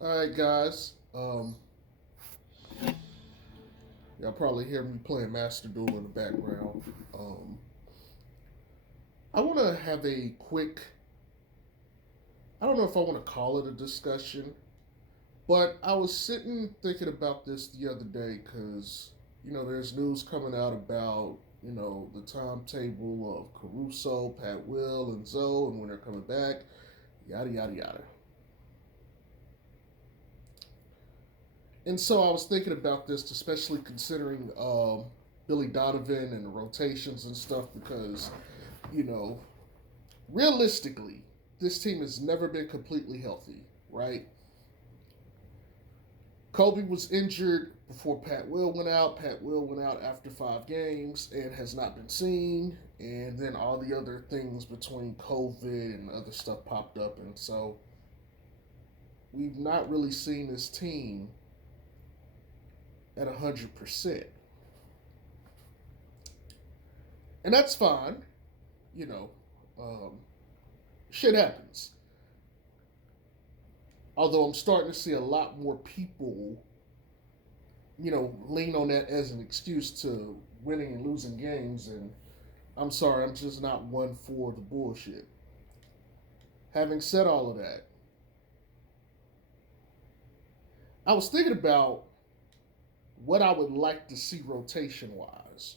All right, guys. Y'all probably hear me playing Master Duel in the background. I want to have a quick. I don't know if I want to call it a discussion, but I was sitting thinking about this the other day because there's news coming out about the timetable of Caruso, Pat Will, and Zoe, and when they're coming back, yada yada yada. And so I was thinking about this, especially considering Billy Donovan and the rotations and stuff, because you know, realistically, this team has never been completely healthy, right? Kobe was injured before Pat Will went out. Pat Will went out after 5 games and has not been seen. And then all the other things between COVID and other stuff popped up. And so we've not really seen this team at 100%. And that's fine. You know, um, shit happens. Although I'm starting to see a lot more people, lean on that as an excuse to winning and losing games. And I'm sorry, I'm just not one for the bullshit. Having said all of that, I was thinking about what I would like to see rotation wise,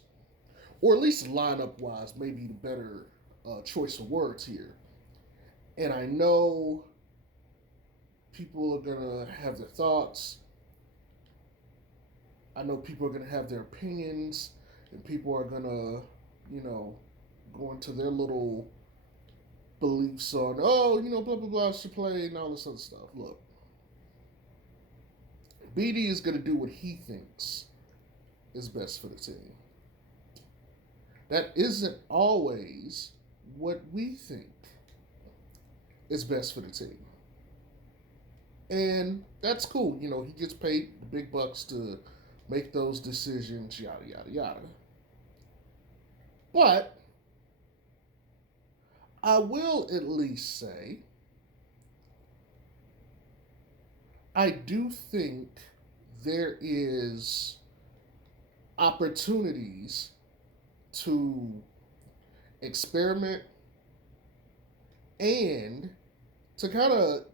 or at least lineup wise, maybe the better choice of words here. And I know people are going to have their thoughts. I know people are going to have their opinions, and people are going to, go into their little beliefs on, blah, blah, blah, should play and all this other stuff. Look, BD is going to do what he thinks is best for the team. That isn't always what we think is best for the team. And that's cool. He gets paid the big bucks to make those decisions, yada, yada, yada. But I will at least say I do think there is opportunities to experiment and to kind of,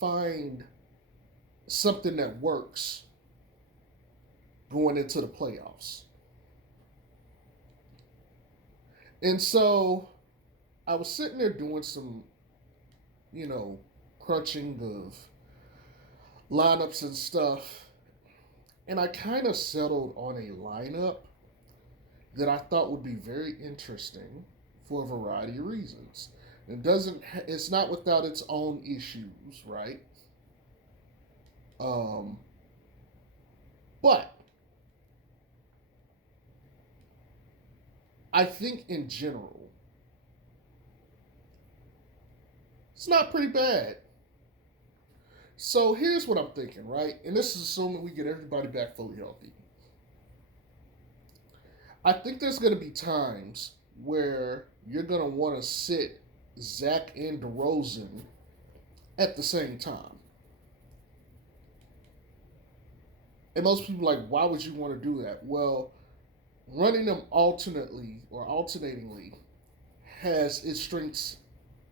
find something that works going into the playoffs. And so I was sitting there doing some, you know, crunching of lineups and stuff, and I kind of settled on a lineup that I thought would be very interesting for a variety of reasons. It's not without its own issues, right? Um, but I think in general, it's not pretty bad. So here's what I'm thinking, right? And this is assuming we get everybody back fully healthy. I think there's going to be times where you're going to want to sit Zach and DeRozan at the same time. And most people are like, why would you want to do that? Well, running them alternately or alternatingly has its strengths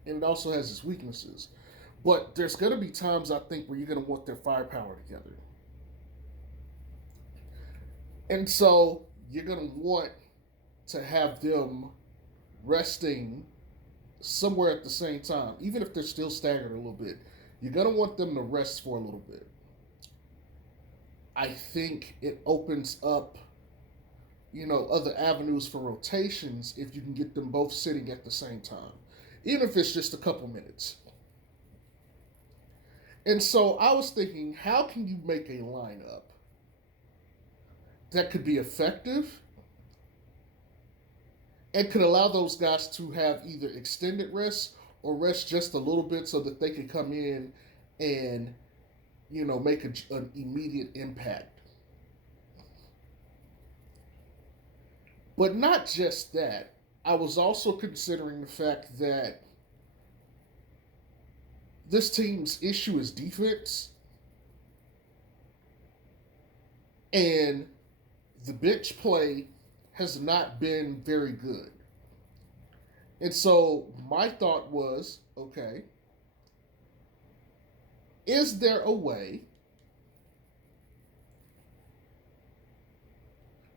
and it also has its weaknesses. But there's going to be times I think where you're going to want their firepower together. And so you're going to want to have them resting somewhere at the same time, even if they're still staggered a little bit. You're going to want them to rest for a little bit. I think it opens up, other avenues for rotations if you can get them both sitting at the same time, even if it's just a couple minutes. And so I was thinking, how can you make a lineup that could be effective and could allow those guys to have either extended rest or rest just a little bit so that they can come in and, make an immediate impact. But not just that. I was also considering the fact that this team's issue is defense, and the bench play has not been very good. And so my thought was, okay, is there a way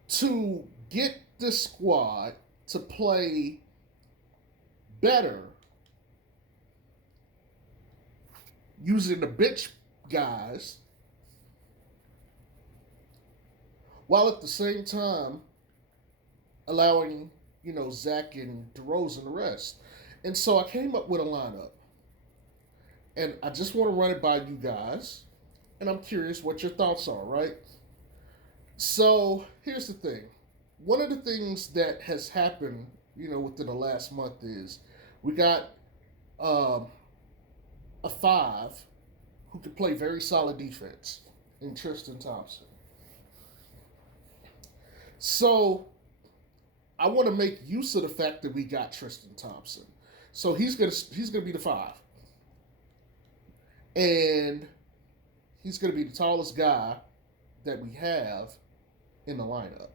to get the squad to play better using the bench guys while at the same time allowing, Zach and DeRozan to rest? And so I came up with a lineup. And I just want to run it by you guys. And I'm curious what your thoughts are, right? So here's the thing. One of the things that has happened, within the last month is we got a five who can play very solid defense in Tristan Thompson. So I want to make use of the fact that we got Tristan Thompson. So he's gonna be the five. And he's gonna be the tallest guy that we have in the lineup.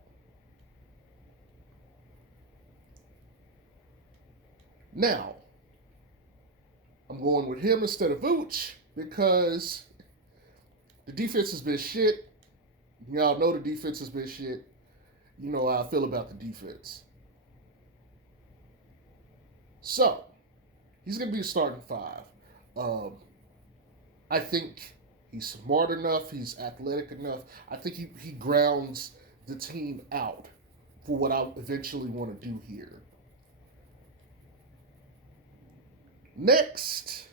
Now, I'm going with him instead of Vooch because the defense has been shit. Y'all know the defense has been shit. You know how I feel about the defense. So, he's going to be a starting five. I think he's smart enough. He's athletic enough. I think he grounds the team out for what I eventually want to do here. Next,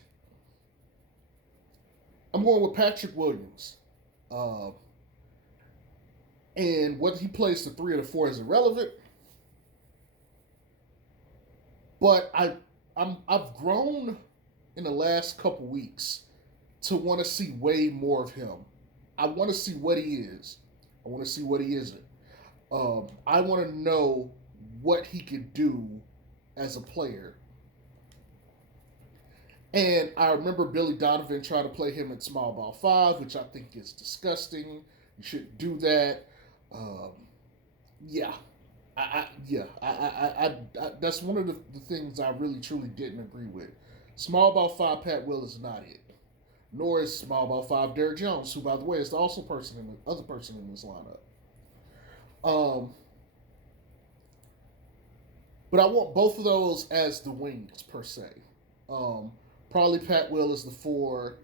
I'm going with Patrick Williams. And whether he plays the 3 or the 4 is irrelevant. But I've grown in the last couple weeks to want to see way more of him. I want to see what he is. I want to see what he isn't. I want to know what he could do as a player. And I remember Billy Donovan trying to play him at small ball 5, which I think is disgusting. You shouldn't do that. That's one of the things I really truly didn't agree with. Small ball 5, Pat Will is not it. Nor is small ball 5 Derrick Jones, who, by the way, is the other person in this lineup. But I want both of those as the wings per se. Probably Pat Will is the 4,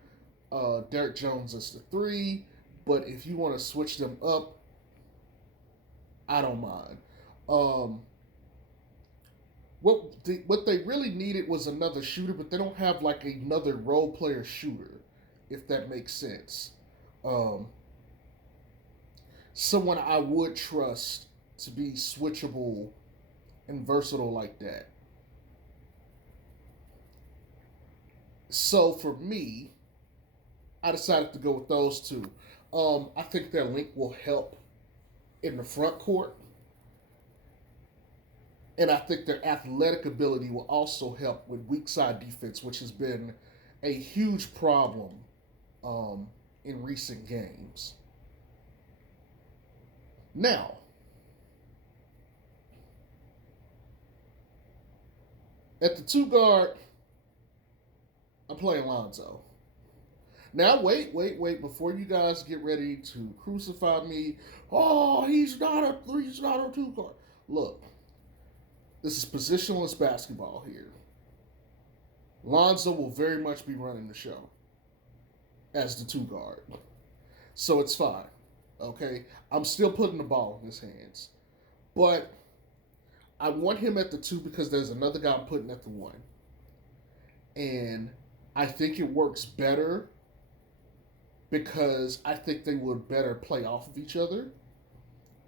Derrick Jones is the 3. But if you want to switch them up, I don't mind. What they really needed was another shooter, but they don't have like another role player shooter, if that makes sense. Someone I would trust to be switchable and versatile like that. So for me, I decided to go with those two. I think their link will help in the front court. And I think their athletic ability will also help with weak side defense, which has been a huge problem in recent games. Now, at the 2 guard, I'm playing Lonzo. Now, wait. Before you guys get ready to crucify me, oh, he's not a 2 guard. Look, this is positionless basketball here. Lonzo will very much be running the show as the 2 guard. So it's fine. Okay? I'm still putting the ball in his hands. But I want him at the 2 because there's another guy I'm putting at the 1. And I think it works better because I think they would better play off of each other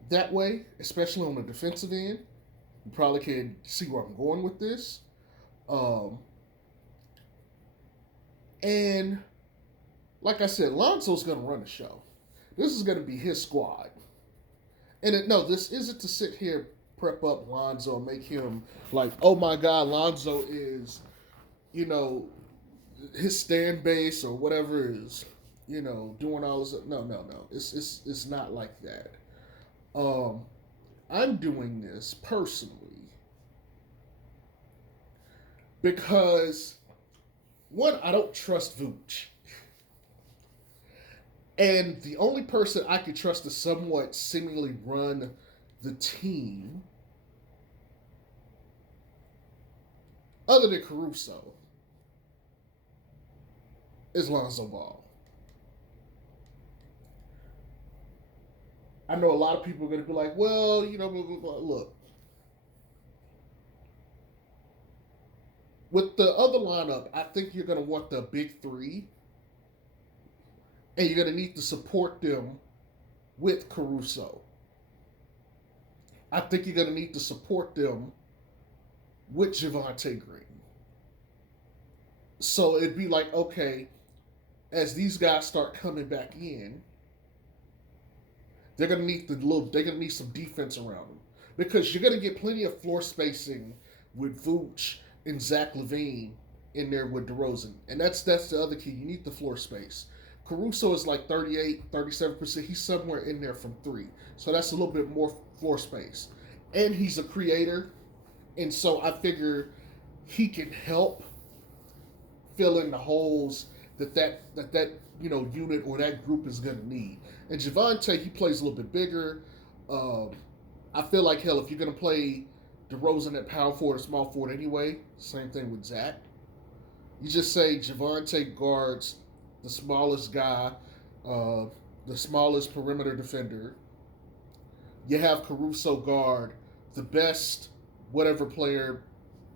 that way, especially on the defensive end. You probably can see where I'm going with this. And like I said, Lonzo's going to run the show. This is going to be his squad. And this isn't to sit here, prep up Lonzo, and make him like, oh my God, Lonzo is, his stand base or whatever is, doing all this. No, no, no. It's not like that. Um, I'm doing this personally because one, I don't trust Vooch. And the only person I could trust to somewhat seemingly run the team, other than Caruso, is Lonzo Ball. I know a lot of people are going to be like, well, blah, blah, blah. Look, with the other lineup, I think you're going to want the big three, and you're going to need to support them with Caruso. I think you're going to need to support them with Javonte Green. So it'd be like, okay, as these guys start coming back in, they're gonna need some defense around them because you're gonna get plenty of floor spacing with Vooch and Zach LaVine in there with DeRozan, and that's the other key. You need the floor space. Caruso is like 38, 37%. He's somewhere in there from three, so that's a little bit more floor space, and he's a creator, and so I figure he can help fill in the holes that unit or that group is going to need. And Javonte, he plays a little bit bigger. I feel like, hell, if you're going to play DeRozan at power forward or small forward anyway, same thing with Zach. You just say Javonte guards the smallest guy, the smallest perimeter defender. You have Caruso guard the best whatever player,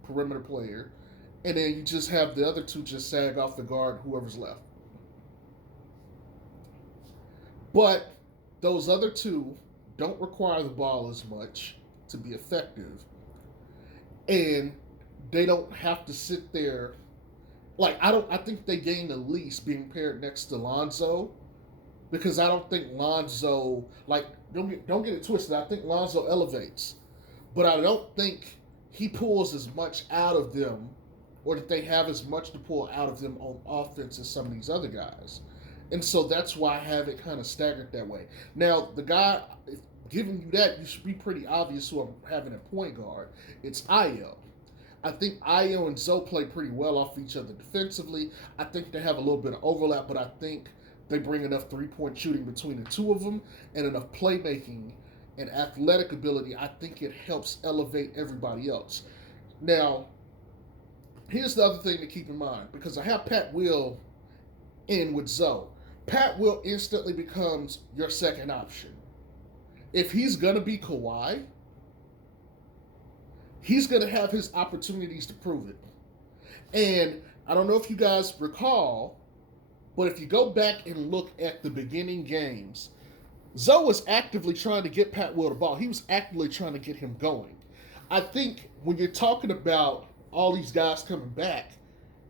perimeter player. And then you just have the other two just sag off the guard whoever's left. But those other two don't require the ball as much to be effective. And they don't have to sit there. Like, I think they gain the least being paired next to Lonzo. Because I don't think Lonzo, like, don't get it twisted. I think Lonzo elevates. But I don't think he pulls as much out of them, or that they have as much to pull out of them on offense as some of these other guys. And so that's why I have it kind of staggered that way. Now, the guy, giving you that, you should be pretty obvious who I'm having at point guard. It's Ayo. I think Ayo and Zoe play pretty well off each other defensively. I think they have a little bit of overlap, but I think they bring enough three-point shooting between the two of them and enough playmaking and athletic ability. I think it helps elevate everybody else. Now, here's the other thing to keep in mind, because I have Pat Will in with Zoe. Pat Will instantly becomes your second option. If he's going to be Kawhi, he's going to have his opportunities to prove it. And I don't know if you guys recall, but if you go back and look at the beginning games, Zoe was actively trying to get Pat Will the ball. He was actively trying to get him going. I think when you're talking about all these guys coming back,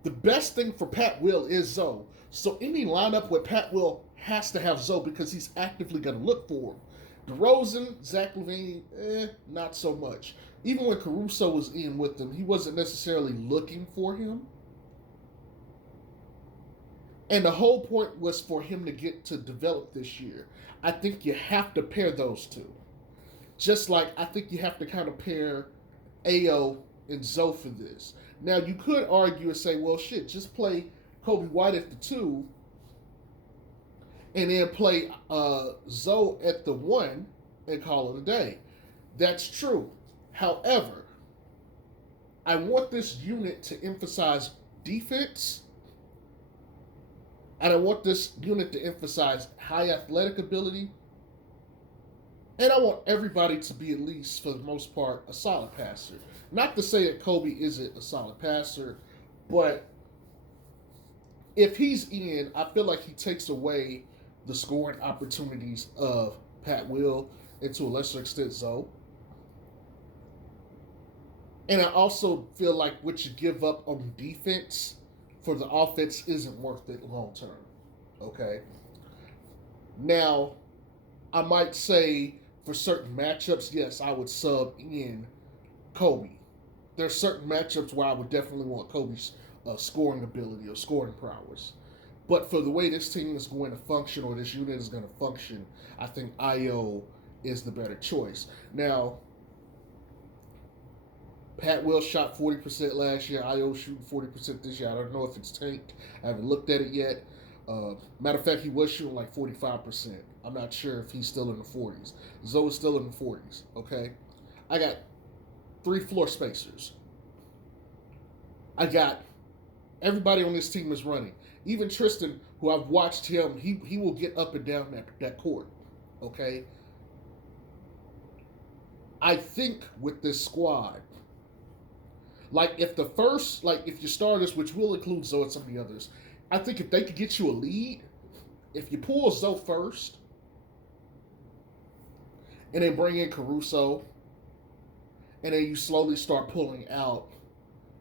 the best thing for Pat Will is Zoe. So any lineup with Pat Will has to have Zoe because he's actively going to look for him. DeRozan, Zach LaVine, not so much. Even when Caruso was in with them, he wasn't necessarily looking for him. And the whole point was for him to get to develop this year. I think you have to pair those two. Just like I think you have to kind of pair Ayo and Zoe for this. Now, you could argue and say, well, shit, just play Kobe White at the 2 and then play Zoe at the 1 and call it a day. That's true. However, I want this unit to emphasize defense, and I want this unit to emphasize high athletic ability, and I want everybody to be, at least for the most part, a solid passer. Not to say that Kobe isn't a solid passer, but if he's in, I feel like he takes away the scoring opportunities of Pat Will and to a lesser extent Zoe. And I also feel like what you give up on defense for the offense isn't worth it long term. Okay? Now, I might say for certain matchups, yes, I would sub in Kobe. There's certain matchups where I would definitely want Kobe scoring ability or scoring prowess. But for the way this team is going to function or this unit is going to function, I think Io is the better choice. Now, Pat Will shot 40% last year. Io shooting 40% this year. I don't know if it's tanked. I haven't looked at it yet. Matter of fact, he was shooting like 45%. I'm not sure if he's still in the 40s. Zoe is still in the 40s. Okay, I got 3 floor spacers. I got everybody on this team is running. Even Tristan, who I've watched him, he will get up and down that court. Okay, I think with this squad, like if your starters, which will include Zoe and some of the others, I think if they could get you a lead, if you pull Zoe first, and then bring in Caruso, and then you slowly start pulling out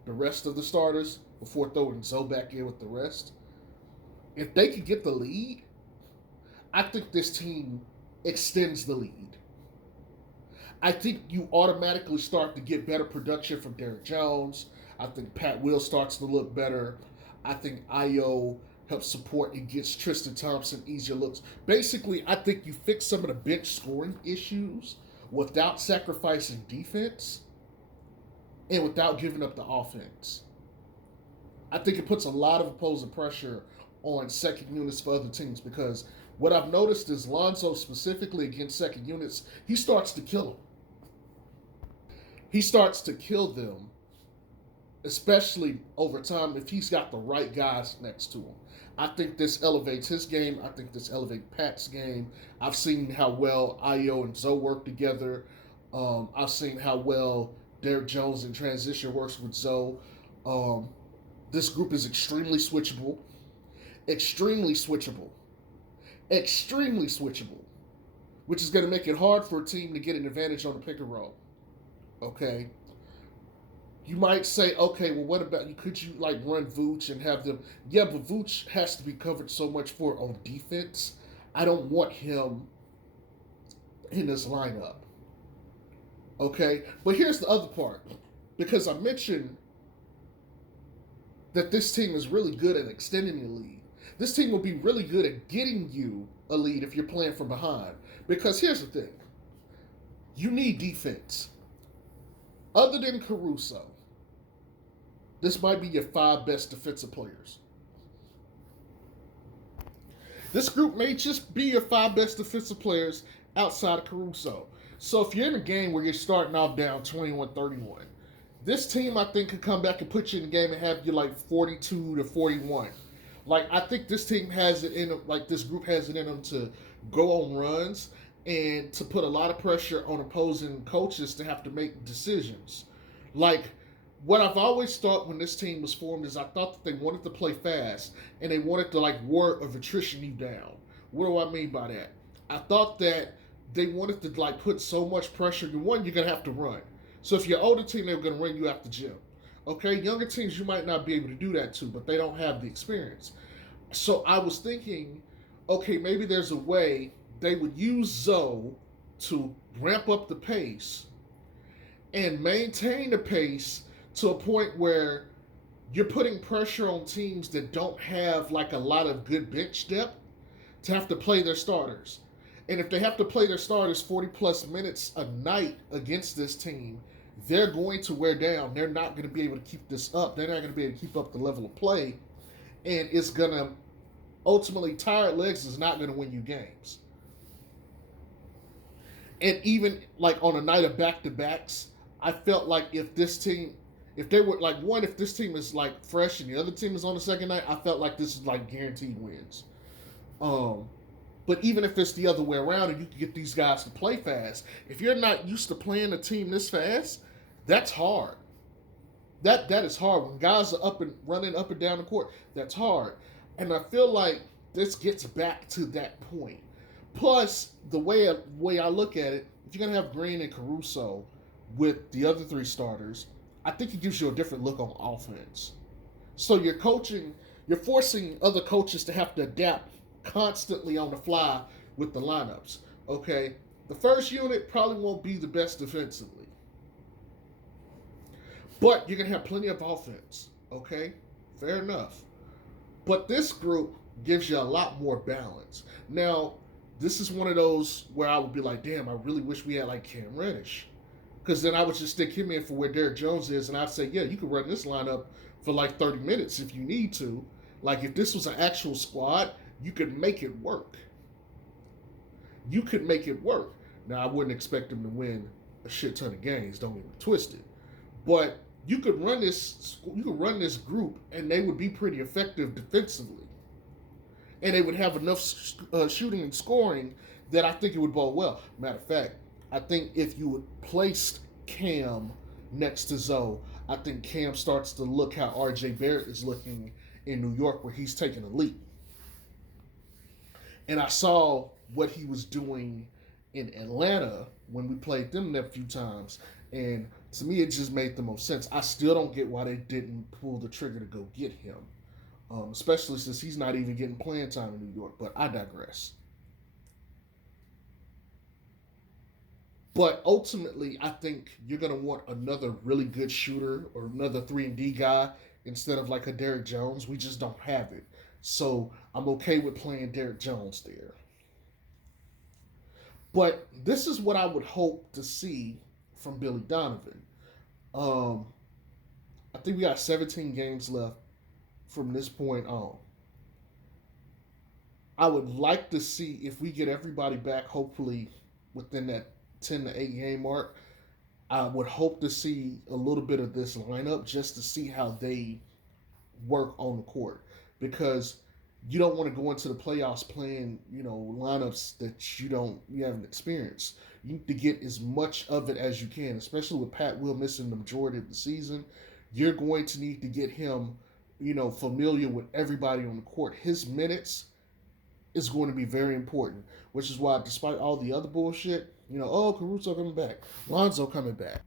the rest of the starters before throwing Zoe back in with the rest. If they could get the lead, I think this team extends the lead. I think you automatically start to get better production from Derrick Jones. I think Pat Will starts to look better. I think Io helps support and gets Tristan Thompson easier looks. Basically, I think you fix some of the bench scoring issues without sacrificing defense and without giving up the offense. I think it puts a lot of opposing pressure on second units for other teams because what I've noticed is Lonzo, specifically against second units, he starts to kill them. He starts to kill them, especially over time if he's got the right guys next to him. I think this elevates his game. I think this elevates Pat's game. I've seen how well Io and Zoe work together. I've seen how well Derrick Jones in transition works with Zoe. This group is extremely switchable. Extremely switchable. Extremely switchable. Which is going to make it hard for a team to get an advantage on the pick and roll. Okay? You might say, okay, well, what about you? Could you like run Vooch and have them? Yeah, but Vooch has to be covered so much for on defense. I don't want him in this lineup. Okay? But here's the other part. Because I mentioned that this team is really good at extending the lead. This team will be really good at getting you a lead if you're playing from behind. Because here's the thing. You need defense. Other than Caruso, this might be your 5 best defensive players. This group may just be your 5 best defensive players outside of Caruso. So if you're in a game where you're starting off down 21-31, this team I think could come back and put you in the game and have you like 42-41. Like I think this team has it in them, like this group has it in them to go on runs and to put a lot of pressure on opposing coaches to have to make decisions. Like what I've always thought when this team was formed is I thought that they wanted to play fast and they wanted to like war of attrition you down. What do I mean by that? I thought that they wanted to like put so much pressure. One, you're gonna have to run. So if you're an older team, they're gonna run you out the gym. Okay, younger teams you might not be able to do that to, but they don't have the experience. So I was thinking, okay, maybe there's a way they would use Zoe to ramp up the pace and maintain the pace to a point where you're putting pressure on teams that don't have like a lot of good bench depth to have to play their starters. And if they have to play their starters 40 plus minutes a night against this team, they're going to wear down. They're not going to be able to keep this up. They're not going to be able to keep up the level of play. And it's going to ultimately, tired legs is not going to win you games. And even like on a night of back-to-backs, I felt like if this team, if they were like one, if this team is like fresh and the other team is on the second night, I felt like this is like guaranteed wins. But even if it's the other way around and you can get these guys to play fast, if you're not used to playing a team this fast, that's hard. That is hard. When guys are up and running up and down the court, that's hard. And I feel like this gets back to that point. Plus, the way I look at it, if you're going to have Green and Caruso with the other 3 starters, I think it gives you a different look on offense. So you're forcing other coaches to have to adapt constantly on the fly with the lineups. Okay, the first unit probably won't be the best defensively, but you're gonna have plenty of offense. Okay, Fair enough. But this group gives you a lot more balance. Now, this is one of those where I would be like, damn, I really wish we had like Cam Reddish. Because then I would just stick him in for where Derrick Jones is, and I'd say, yeah, you could run this lineup for like 30 minutes if you need to. Like, if this was an actual squad, you could make it work. You could make it work. Now, I wouldn't expect them to win a shit ton of games, don't get me twisted. But you could run this group, and they would be pretty effective defensively. And they would have enough shooting and scoring that I think it would bode well. Matter of fact, I think if you would placed Cam next to Zoe, I think Cam starts to look how RJ Barrett is looking in New York, where he's taking a leap. And I saw what he was doing in Atlanta when we played them that few times. And to me, it just made the most sense. I still don't get why they didn't pull the trigger to go get him, especially since he's not even getting playing time in New York. But I digress. But ultimately, I think you're gonna want another really good shooter or another 3-and-D guy instead of like a Derrick Jones. We just don't have it, so I'm okay with playing Derrick Jones there. But this is what I would hope to see from Billy Donovan. Um, I think we got 17 games left from this point on. I would like to see if we get everybody back, hopefully within that 10 to 8 game mark. I would hope to see a little bit of this lineup just to see how they work on the court, because you don't want to go into the playoffs playing, lineups that you haven't experienced. You need to get as much of it as you can, especially with Pat Will missing the majority of the season. You're going to need to get him, familiar with everybody on the court. His minutes is going to be very important, which is why, despite all the other bullshit, Caruso coming back, Lonzo coming back,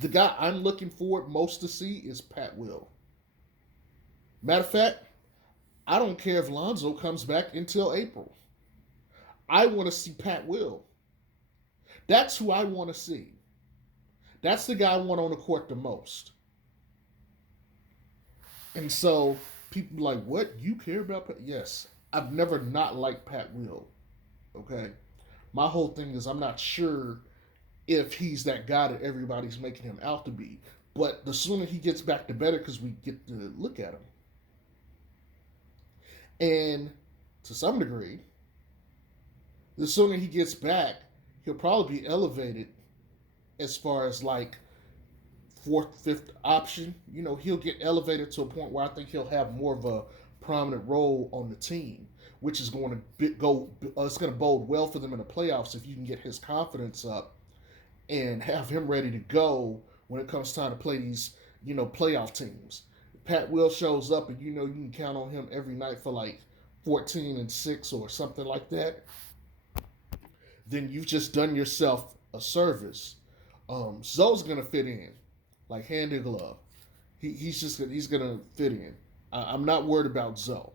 the guy I'm looking forward most to see is Pat Will. Matter of fact, I don't care if Lonzo comes back until April. I want to see Pat Will. That's who I want to see. That's the guy I want on the court the most. And so people are like, what? You care about Pat? Yes. I've never not liked Pat Will. Okay? My whole thing is I'm not sure if he's that guy that everybody's making him out to be. But the sooner he gets back, the better, because we get to look at him. And to some degree, the sooner he gets back, he'll probably be elevated as far as like fourth, fifth option. He'll get elevated to a point where I think he'll have more of a prominent role on the team, which is going to it's going to bode well for them in the playoffs if you can get his confidence up and have him ready to go when it comes time to play these, playoff teams. Pat Will shows up and you can count on him every night for like 14-6 or something like that, then you've just done yourself a service. Zoe's gonna fit in like hand in glove. He's gonna fit in. I'm not worried about Zoe.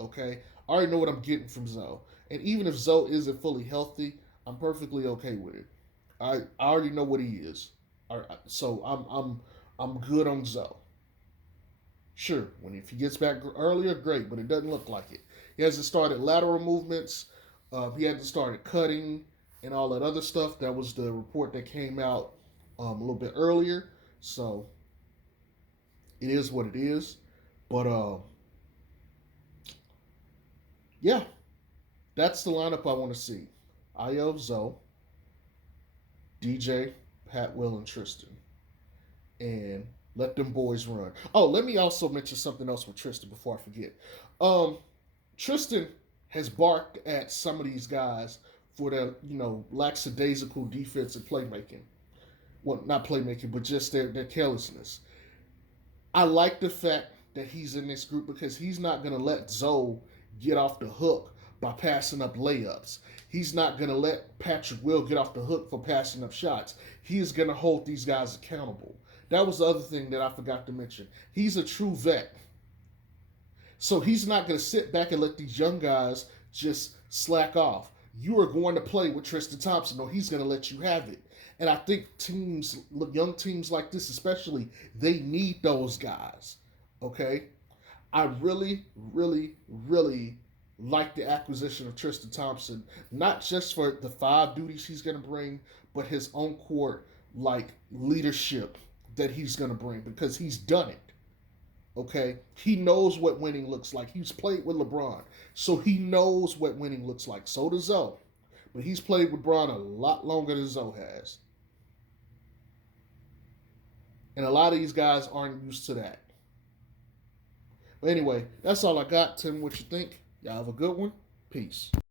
Okay, I already know what I'm getting from Zoe, and even if Zoe isn't fully healthy, I'm perfectly okay with it. I already know what he is. So I'm good on Zoe. Sure, if he gets back earlier, great, but it doesn't look like it. He hasn't started lateral movements. He hasn't started cutting and all that other stuff. That was the report that came out a little bit earlier. So it is what it is. But yeah, that's the lineup I want to see. Ayo, Zoe, DJ, Pat, Will, and Tristan. And let them boys run. Oh, let me also mention something else with Tristan before I forget. Tristan has barked at some of these guys for their, lackadaisical defense and playmaking. Well, not playmaking, but just their carelessness. I like the fact that he's in this group because he's not going to let Zoe get off the hook by passing up layups. He's not going to let Patrick Will get off the hook for passing up shots. He is going to hold these guys accountable. That was the other thing that I forgot to mention. He's a true vet. So he's not going to sit back and let these young guys just slack off. You are going to play with Tristan Thompson, or he's going to let you have it. And I think young teams like this especially, they need those guys. Okay? I really, really, really like the acquisition of Tristan Thompson, not just for the five duties he's going to bring, but his own court like leadership that he's going to bring because he's done it. Okay, he knows what winning looks like. He's played with LeBron, so he knows what winning looks like. So does Zoe, but he's played with LeBron a lot longer than Zoe has, and a lot of these guys aren't used to that. But anyway, that's all I got. Tell me what you think. Y'all have a good one. Peace.